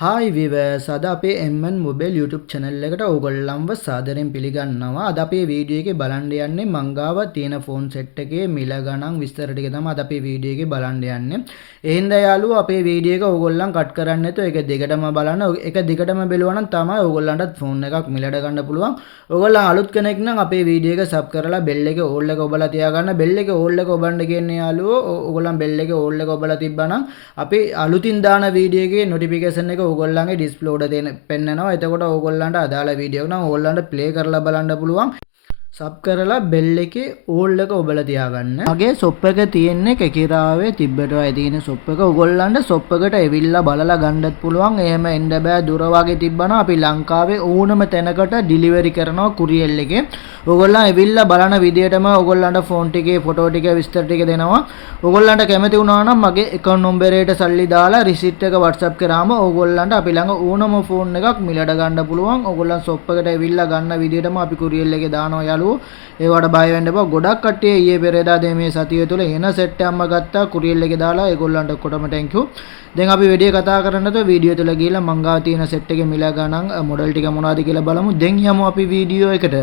Hi viewers, අද අපේ M N MOBILE YouTube channel එකට ඕගොල්ලන්ව සාදරයෙන් පිළිගන්නවා. අද අපේ වීඩියෝ එකේ බලන්න යන්නේ මං ගාව තියෙන ෆෝන් සෙට් එකේ මිල ගණන් විස්තර ටික තමයි අද අපේ වීඩියෝ එකේ බලන්න යන්නේ. ඒ හින්දා යාළුවෝ අපේ වීඩියෝ එක ඕගොල්ලන් කට් කරන්නේ නැතුව ඒක දිගටම බලන්න. ඒක දිගටම බැලුවා නම් තමයි ඕගොල්ලන්ටත් ෆෝන් එකක් මිලට ගන්න පුළුවන්. ඕගොල්ලන් අලුත් කෙනෙක් නම් අපේ වීඩියෝ එක සබ් කරලා බෙල් එකේ ඕල් එක ඔබලා තියාගන්න. බෙල් එකේ ඕල් එක ඔබන්න කියන්නේ යාළුවෝ ඕගොල්ලන් බෙල් එකේ ඕල් එක ඔබලා තිබ්බනම් අපි අලුතින් දාන වීඩියෝ එකේ නොටිෆිකේෂන් එක ඕගොල්ලන්ගේ ඩිස්ප්ලේ උඩ දෙන පෙන්නනවා. එතකොට ඕගොල්ලන්ට අදාළ වීඩියෝ එක නම් ඕගොල්ලන්ට ප්ලේ කරලා බලන්න පුළුවන්. සබ් කරලා බෙල් එකේ ඕල් එක ඔබලා තියාගන්න. මගේ සොප් එක තියෙන්නේ ᵃᵃ තිබ්බටයි තියෙන සොප් එක. ඕගොල්ලන්ට සොප් එකට එවිල්ලා බලලා ගන්නත් පුළුවන්. එහෙම එන්න බෑ දුර වගේ තිබ්බනම් අපි ලංකාවේ ඕනම තැනකට ඩිලිවරි කරනවා කුරියර් එකේ. ඕගොල්ලන් එවිල්ලා බලන විදියටම ඕගොල්ලන්ට ෆෝන් ටිකේ ෆොටෝ ටික විස්තර ටික දෙනවා. ඕගොල්ලන්ට කැමති වුණා නම් මගේ account නම්බරයට සල්ලි දාලා රිසිට් එක WhatsApp කරාම ඕගොල්ලන්ට අපි ළඟ ඕනම ෆෝන් එකක් මිලට ගන්න පුළුවන්. ඕගොල්ලන් සොප් එකට එවිල්ලා ගන්න විදියටම අපි කුරියර් එකේ දානවා යාළුවෝ. ඒවට බය වෙන්න එපා. ගොඩක් කට්ටිය ඊයේ පෙරේදා මේ සතිය තුළ එන සෙට් එකක්ම ගත්තා කුරියර් එකේ දාලා. ඒගොල්ලන්ට ඔක්කොටම thank you. දැන් අපි වැඩි කතා කරන්න නැතුව වීඩියෝ තුළ ගිහලා මං ගාව තියෙන සෙට් එකේ මිල ගණන් මොඩල් ටික මොනවද කියලා බලමු. දැන් යමු අපි වීඩියෝ එකට.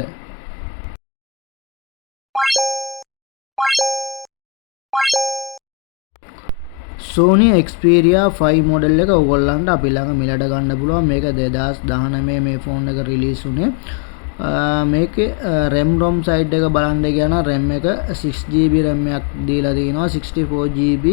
Sony Xperia 5 මොඩල් එක ඕගොල්ලන්ට අපි ළඟ මිලට ගන්න පුළුවන්. මේක 2019 මේ ෆෝන් එක රිලීස් වුණේ. මේකේ RAM ROM සයිඩ් එක බලන්න ගියා නම් RAM එක 6GB RAM එකක් දීලා තිනවා. 64GB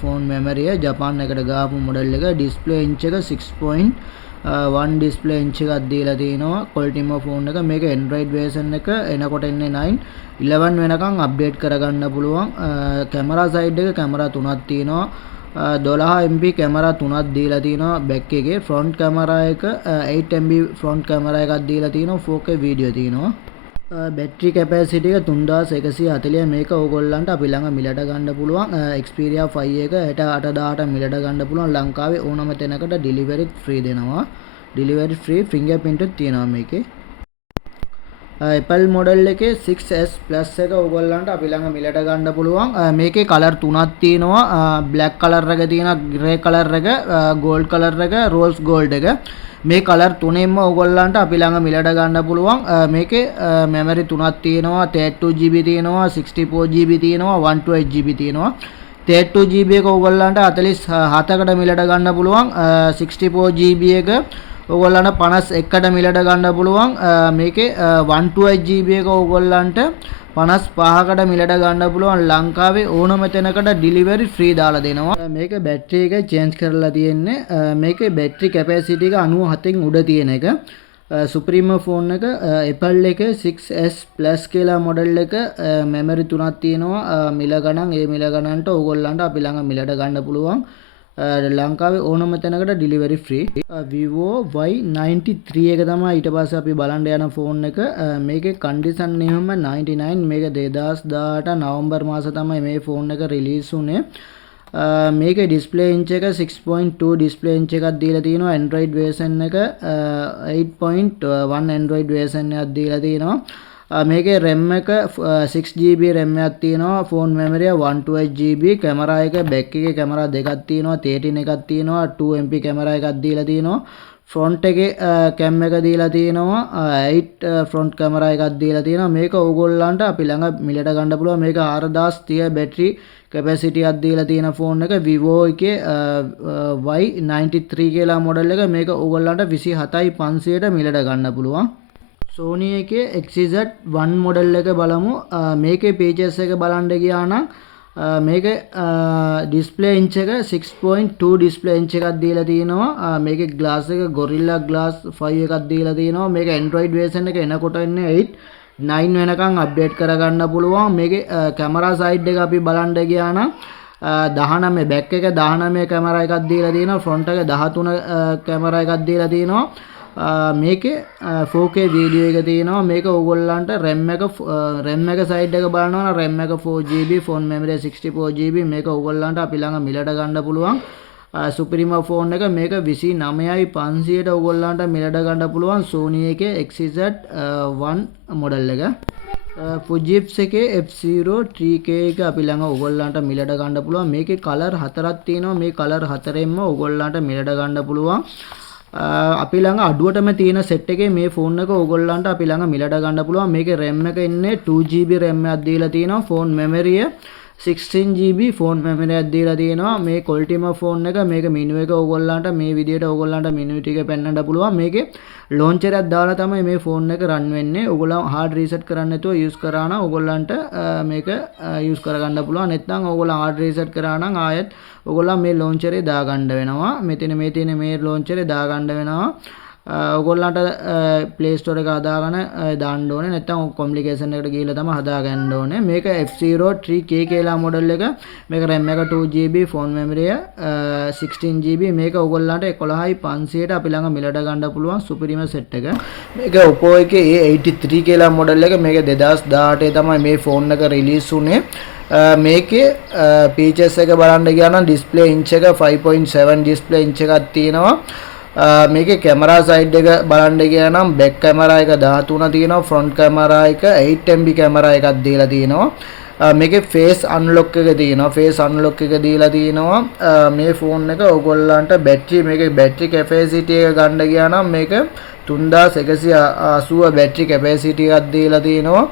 ෆෝන් මෙමරි එක ජපාන් එකට ගාපු මොඩල් එක. ඩිස්ප්ලේ ඉන්ච් එක 6.1 ඩිස්ප්ලේ ඉන්ච් එකක් දීලා තිනවා. ක්වොලිටිම ෆෝන් එක. මේක Android version එක එනකොට එන්නේ 9 11 වෙනකන් අප්ඩේට් කරගන්න පුළුවන්. කැමරා සයිඩ් එක කැමරා තුනක් තියෙනවා. 12 MP කැමරා තුනක් දීලා තිනවා බැක් එකේ. ෆ්‍රන්ට් කැමරා එක 8 MP ෆ්‍රන්ට් කැමරා එකක් දීලා තිනවා. 4K වීඩියෝ තිනවා. බැටරි කැපැසිටි එක 3140. මේක ඕගොල්ලන්ට අපි ළඟ මිලට ගන්න පුළුවන්. Xperia 5 එක 68000ට මිලට ගන්න පුළුවන්. ලංකාවේ ඕනම තැනකට ඩිලිවරි ෆ්‍රී දෙනවා. ඩිලිවරි ෆ්‍රී ෆින්ගර්ප්‍රින්ට් තියෙනවා මේකේ. Apple මොඩල් එකේ 6s Plus එක ඕගොල්ලන්ට අපි ළඟ මිලට ගන්න පුළුවන්. මේකේ කලර් තුනක් තියෙනවා. බ්ලැක් කලර් එක තියෙනවා, ග්‍රේ කලර් එක, ගෝල්ඩ් කලර් එක, රෝස් ගෝල්ඩ් එක. මේ කලර් තුනෙන්ම ඕගොල්ලන්ට අපි ළඟ මිලට ගන්න පුළුවන්. මේකේ මෙමරි තුනක් තියෙනවා. 32GB තියෙනවා, 64GB තියෙනවා, 128GB තියෙනවා. 32GB එක ඕගොල්ලන්ට 47කට මිලට ගන්න පුළුවන්. 64GB එක ඕගොල්ලන්ට 51කට මිලට ගන්න පුළුවන්. මේකේ 128GB එක ඕගොල්ලන්ට 55කට මිලට ගන්න පුළුවන්. ලංකාවේ ඕනම තැනකට ඩිලිවරි ෆ්‍රී දාලා දෙනවා. මේක බැටරි එක චේන්ජ් කරලා තියෙන්නේ. මේකේ බැටරි කැපැසිටි එක 97න් උඩ තියෙන එක. සුප්‍රීම ෆෝන් එක Apple එක 6s Plus කියලා මොඩල් එක. මෙමරි තුනක් තියෙනවා. මිල ගණන් ඒ මිල ගණන්ට ඕගොල්ලන්ට අපි ළඟ මිලට ගන්න පුළුවන්. ලංකාවේ ඕනම තැනකට ඩිලිවරි ෆ්‍රී. Vivo Y93 එක තමයි ඊට පස්සේ අපි බලන්න යන ෆෝන් එක. මේකේ කන්ඩිෂන් එහෙම 99. මේක 2018 නවම්බර් මාස තමයි මේ ෆෝන් එක රිලීස් වුණේ. මේකේ ඩිස්ප්ලේ ඉන්ච් එක 6.2 ඩිස්ප්ලේ ඉන්ච් එකක් දීලා තියෙනවා. Android version එක 8.1 Android version එකක් දීලා තියෙනවා. මේකේ RAM එක 6GB RAM එකක් තියෙනවා. Phone memory 128GB. කැමරා එක බැක් එකේ කැමරා දෙකක් තියෙනවා. 13 එකක් තියෙනවා. 2MP කැමරා එකක් දීලා තියෙනවා. ෆ්‍රන්ට් එකේ කැම් එක දීලා තියෙනවා. 8 ෆ්‍රන්ට් කැමරා එකක් දීලා තියෙනවා. මේක ඕගොල්ලන්ට අපි ළඟ මිලට ගන්න පුළුවන්. මේක 4030 බැටරි කැපැසිටි එකක් දීලා තියෙන ෆෝන් එක. Vivo එකේ Y93 කියලා මොඩල් එක. මේක ඕගොල්ලන්ට 27500ට මිලට ගන්න පුළුවන්. Sony එකේ XZ1 මොඩල් එක බලමු. මේකේ පීචර්ස් එක බලන්න ගියා නම් මේකේ ඩිස්ප්ලේ ඉන්ච් එක 6.2 ඩිස්ප්ලේ ඉන්ච් එකක් දීලා තියෙනවා. මේකේ ග්ලාස් එක Gorilla Glass 5 එකක් දීලා තියෙනවා. මේක Android version එක එනකොට එන්නේ 8 9 වෙනකන් අප්ඩේට් කරගන්න පුළුවන්. මේකේ කැමරා සයිඩ් එක අපි බලන්න ගියා නම් 19 බැක් එක 19 කැමරා එකක් දීලා තියෙනවා. ෆ්‍රන්ට් එක 13 කැමරා එකක් දීලා තියෙනවා. මේකේ 4K වීඩියෝ එක තියෙනවා. මේක ඕගොල්ලන්ට RAM එක සයිඩ් එක බලනවා නම් RAM එක 4GB, ෆෝන් මෙමරි 64GB. මේක ඕගොල්ලන්ට අපි ළඟ මිලට ගන්න පුළුවන්. සුපිරිම ෆෝන් එක. මේක 29500ට ඕගොල්ලන්ට මිලට ගන්න පුළුවන්. Sony එකේ XZ1 මොඩල් එක. ෆුජිප්ස් එකේ F03K එක අපි ළඟ ඔයගොල්ලන්ට මිලට ගන්න පුළුවන්. මේකේ කලර් හතරක් තියෙනවා. මේ කලර් හතරෙන්ම ඔයගොල්ලන්ට මිලට ගන්න පුළුවන්. අපි ළඟ අඩුවටම තියෙන සෙට් එකේ මේ ෆෝන් එක ඔයගොල්ලන්ට අපි ළඟ මිලට ගන්න පුළුවන්. මේකේ RAM එක ඉන්නේ 2GB RAM එකක් දීලා තියෙනවා. Phone memory 16GB phone memory එකක් දීලා තියෙනවා. මේ ක්වොලිටිම ෆෝන් එක. මේක මෙනු එක ඔයගොල්ලන්ට මේ විදියට ඔයගොල්ලන්ට මෙනු ටික පෙන්වන්න පුළුවන්. මේකේ ලොන්චර් එකක් දාලා තමයි මේ ෆෝන් එක රන් වෙන්නේ. ඔයගොල්ලෝ හાર્ඩ් රීසෙට් කරන්න නැතුව යූස් කරා නම් ඔයගොල්ලන්ට මේක යූස් කරගන්න පුළුවන්. නැත්නම් ඔයගොල්ලෝ හાર્ඩ් රීසෙට් කරා නම් ආයෙත් ඔයගොල්ලෝ මේ ලොන්චර් එක දාගන්න වෙනවා. මෙතන මේ තියෙන මේ ලොන්චර් එක දාගන්න වෙනවා. ඔයගොල්ලන්ට Play Store එක හදාගෙන දාන්න ඕනේ. නැත්නම් කොම්ප්ලිකේෂන් එකට ගිහිල්ලා තමයි හදාගන්න ඕනේ. මේක F03K කියලා මොඩල් එක. මේක RAM එක 2GB ෆෝන් මෙමරිය 16GB. මේක ඔයගොල්ලන්ට 11500ට අපි ළඟ මිලට ගන්න පුළුවන් සුපිරිම සෙට් එක. මේක Oppo එකේ A83 කියලා මොඩල් එක. මේක 2018 තමයි මේ ෆෝන් එක රිලීස් වුනේ. මේකේ features එක බලන්න ගියා නම් display inch එක 5.7 display inch එකක් තියෙනවා. මේකේ කැමරා සයිඩ් එක බලන්න ගියා නම් බැක් කැමරා එක 13 තියෙනවා. ෆ්‍රන්ට් කැමරා එක 8MP කැමරා එකක් දීලා තියෙනවා. මේකේ ෆේස් අන්ලොක් එක තියෙනවා. ෆේස් අන්ලොක් එක දීලා තියෙනවා. මේ ෆෝන් එක ඔයගොල්ලන්ට බැටරි මේකේ බැටරි කැපැසිටි එක ගන්න ගියා නම් මේක 3180 බැටරි කැපැසිටි එකක් දීලා තියෙනවා.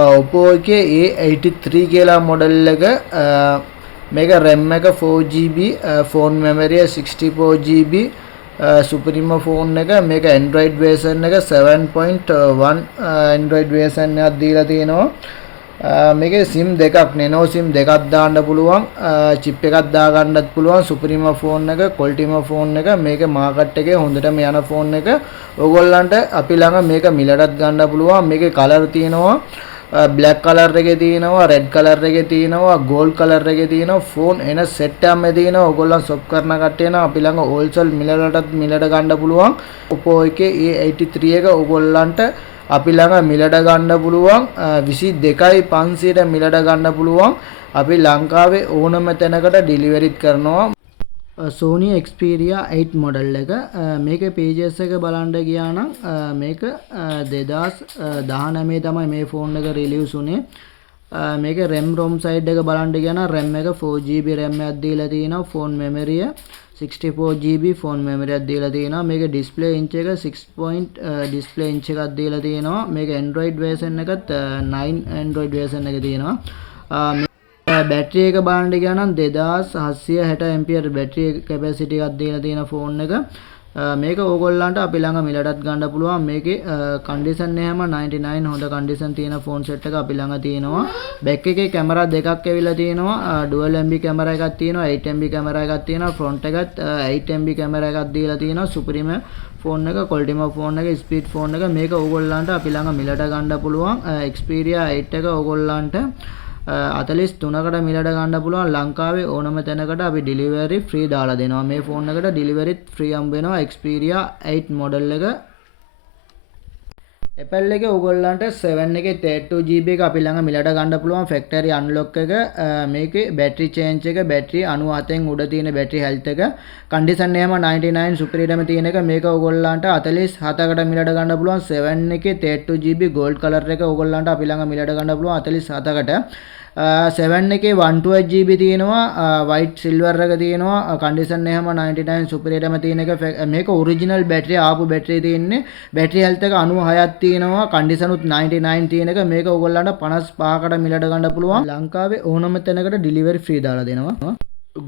Oppo එකේ A83 කියලා මොඩල් එක මේක RAM එක 4GB ෆෝන් මෙමරිය 64GB සුපිරිම ෆෝන් එක. මේක Android version එක 7.1 Android version එකක් දීලා තියෙනවා. මේකේ SIM දෙකක් nano SIM දෙකක් දාන්න පුළුවන්. chip එකක් දාගන්නත් පුළුවන්. සුපිරිම ෆෝන් එක, ක්වොලිටිම ෆෝන් එක. මේක මාකට් එකේ හොඳටම යන ෆෝන් එක. ඔයගොල්ලන්ට අපි ළඟ මේක මිලටත් ගන්න පුළුවන්. මේකේ කලර් තියෙනවා. black color එකේ තියෙනවා, red color එකේ තියෙනවා, gold color එකේ තියෙනවා. ෆෝන් එන සෙට් එකම තියෙනවා. ඔයගොල්ලන් shop කරන කට්ටිය නම් අපි ළඟ wholesale මිලට ගන්න පුළුවන්. Oppo එකේ A83 එක ඔයගොල්ලන්ට අපි ළඟ මිලට ගන්න පුළුවන් 22500ට මිලට ගන්න පුළුවන්. අපි ලංකාවේ ඕනම තැනකට ඩෙලිවරිත් කරනවා. Sony Xperia 8 මොඩල් එක. මේකේ pages එක බලන්න ගියා නම් මේක 2019 තමයි මේ ෆෝන් එක රිලීස් වුනේ. මේකේ RAM ROM side එක බලන්න ගියා නම් RAM එක 4GB RAM එකක් දීලා තියෙනවා. Phone memory 64GB phone memory එකක් දීලා තියෙනවා. මේකේ display inch එක 6 display inch එකක් දීලා තියෙනවා. මේක Android version එකත් 9 Android version එක තියෙනවා. බැටරි එක බලන්න ගියා නම් 2760 mAh බැටරි කැපැසිටි එකක් දීලා තියෙන ෆෝන් එක. මේක ඕගොල්ලන්ට අපි ළඟ මිලටත් ගන්න පුළුවන්. මේකේ කන්ඩිෂන් එහෙම 99 හොඳ කන්ඩිෂන් තියෙන ෆෝන් සෙට් එක අපි ළඟ තියෙනවා. බැක් එකේ කැමරා දෙකක් ඇවිල්ලා තියෙනවා. ඩුවල් MP කැමරා එකක් තියෙනවා, 8MP කැමරා එකක් තියෙනවා. ෆ්‍රන්ට් එකත් 8MP කැමරා එකක් දීලා තියෙනවා. සුපිරිම ෆෝන් එක, ක්වොලිටිම ෆෝන් එක, ස්පීඩ් ෆෝන් එක. මේක ඕගොල්ලන්ට අපි ළඟ මිලට ගන්න පුළුවන්. Xperia 8 එක ඕගොල්ලන්ට 43කට මිලට ගන්න පුළුවන්. ලංකාවේ ඕනම තැනකට අපි ඩෙලිවරි ෆ්‍රී දාලා දෙනවා. මේ ෆෝන් එකට ඩෙලිවරිත් ෆ්‍රී හම්බ වෙනවා. Xperia 8 මොඩල් එක. Apple එකේ ඕගොල්ලන්ට 7 එකේ 32GB එක අපි ළඟ මිලට ගන්න පුළුවන්. ෆැක්ටරි අන්ලොක් එක. මේකේ බැටරි චේන්ජ් එක, බැටරි 97න් උඩ තියෙන බැටරි හෙල්ත් එක, කන්ඩිෂන් එහෙම 99 සුපිරියටම තියෙන එක. මේක ඕගොල්ලන්ට 47කට මිලට ගන්න පුළුවන්. 7 එකේ 32GB gold color එක ඕගොල්ලන්ට අපි ළඟ මිලට ගන්න පුළුවන් 47කට. 7 එකේ 128GB තියෙනවා. white silver එක තියෙනවා. කන්ඩිෂන් එහෙම 99 සුපිරියටම තියෙන එක. මේක ඔරිජිනල් බැටරි ආපු බැටරි තියෙන්නේ. බැටරි හෙල්ත් එක 96ක් තියෙනවා. කන්ඩිෂන් උත් 99 තියෙන එක. මේක ඕගොල්ලන්ට 55කට මිලට ගන්න පුළුවන්. ලංකාවේ ඕනම තැනකට ඩෙලිවරි ෆ්‍රී දාලා දෙනවා.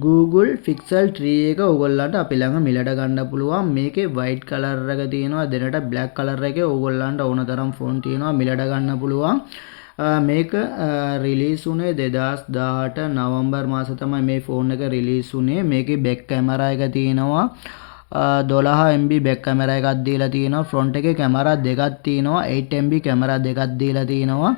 Google Pixel 3 එක ඕගොල්ලන්ට අපි ළඟ මිලට ගන්න පුළුවන්. මේකේ white color එක තියෙනවා. දෙනට black color එකේ ඕගොල්ලන්ට ඕන තරම් ෆෝන් තියෙනවා. මිලට ගන්න පුළුවන්. මේක රිලීස් වුණේ 2018 නවම්බර් මාසේ තමයි මේ ෆෝන් එක රිලීස් වුණේ. මේකේ බැක් කැමරා එක තියෙනවා. 12MP බැක් කැමරා එකක් දීලා තියෙනවා. ෆ්‍රන්ට් එකේ කැමරා දෙකක් තියෙනවා. 8MP කැමරා දෙකක් දීලා තියෙනවා.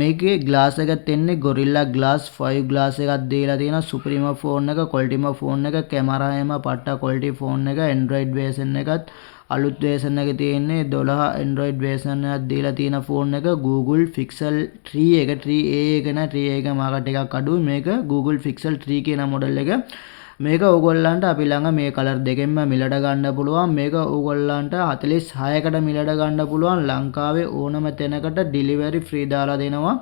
මේකේ ග්ලාස් එකත් එන්නේ Gorilla Glass 5 ග්ලාස් එකක් දීලා තියෙනවා. සුපිරිම ෆෝන් එක, ක්වොලිටිම ෆෝන් එක, කැමරා එහෙම පට්ට ක්වොලිටි ෆෝන් එක. Android version එකත් අලුත් version එකේ තියෙන්නේ 12 Android version එකක් දීලා තියෙන ෆෝන් එක. Google Pixel 3 එක 3A එක නේ 3A එක මාකට් එකක් අඩුයි. මේක Google Pixel 3 කියන මොඩල් එක. මේක ඕගොල්ලන්ට අපි ළඟ මේ කලර් දෙකෙන්ම මිලට ගන්න පුළුවන්. මේක ඕගොල්ලන්ට 46කට මිලට ගන්න පුළුවන්. ලංකාවේ ඕනම තැනකට ඩිලිවරි ෆ්‍රී දාලා දෙනවා.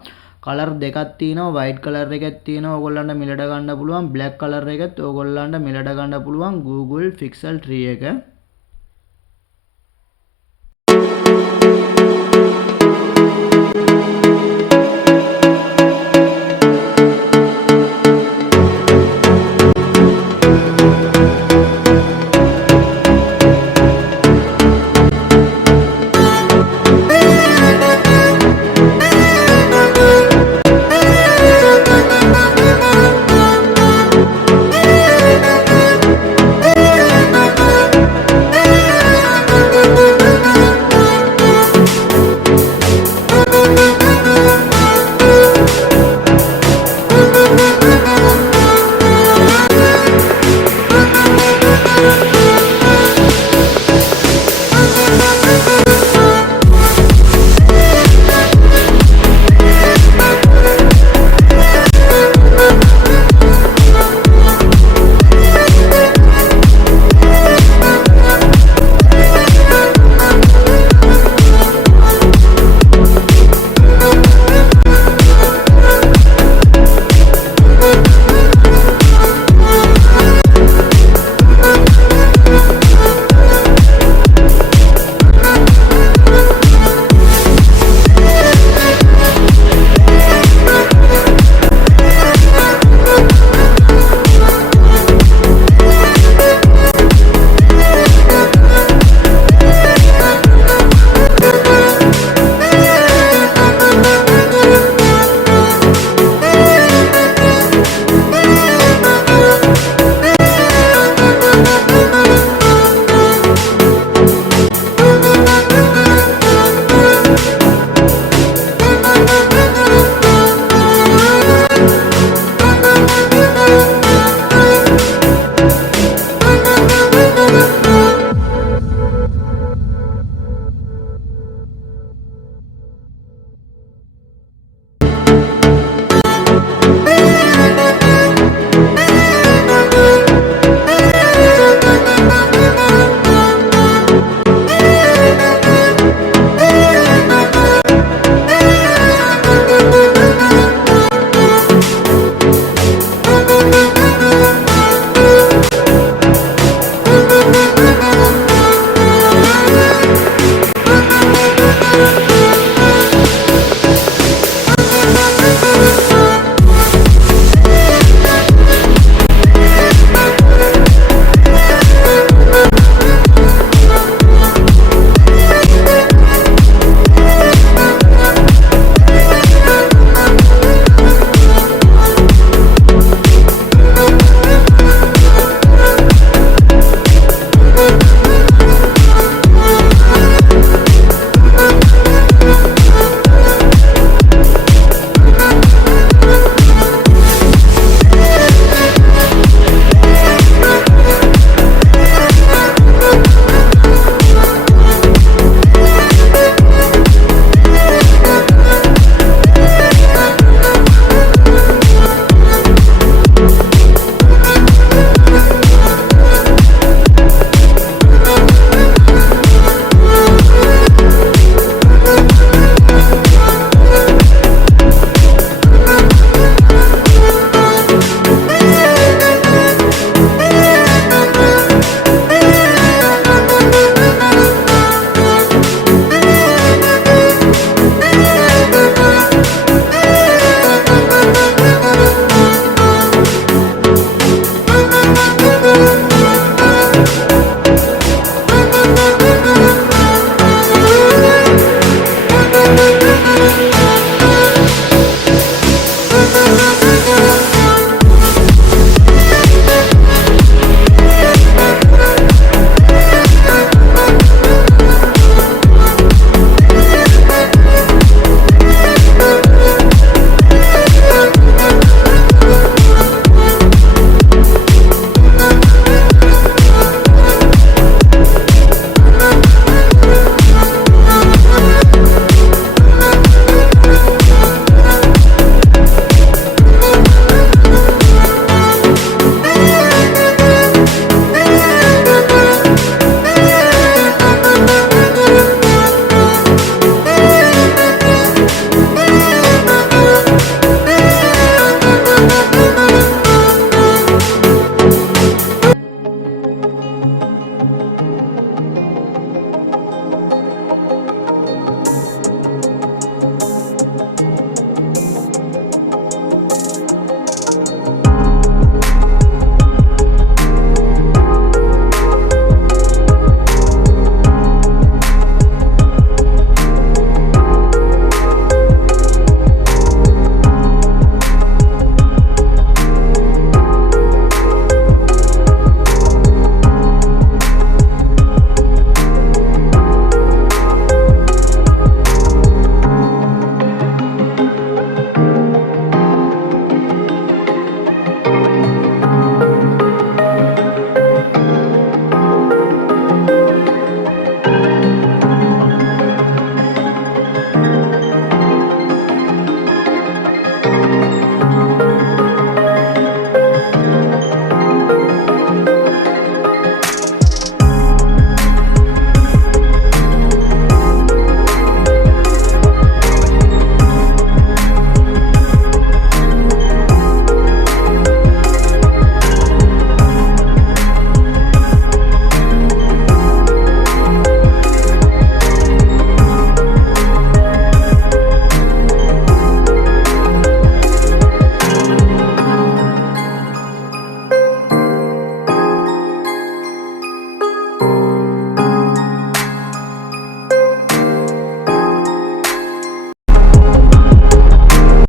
කලර් දෙකක් තියෙනවා. වයිට් කලර් එකක් තියෙනවා. ඕගොල්ලන්ට මිලට ගන්න පුළුවන්. බ්ලැක් කලර් එකත් ඕගොල්ලන්ට මිලට ගන්න පුළුවන් Google Pixel 3 එක.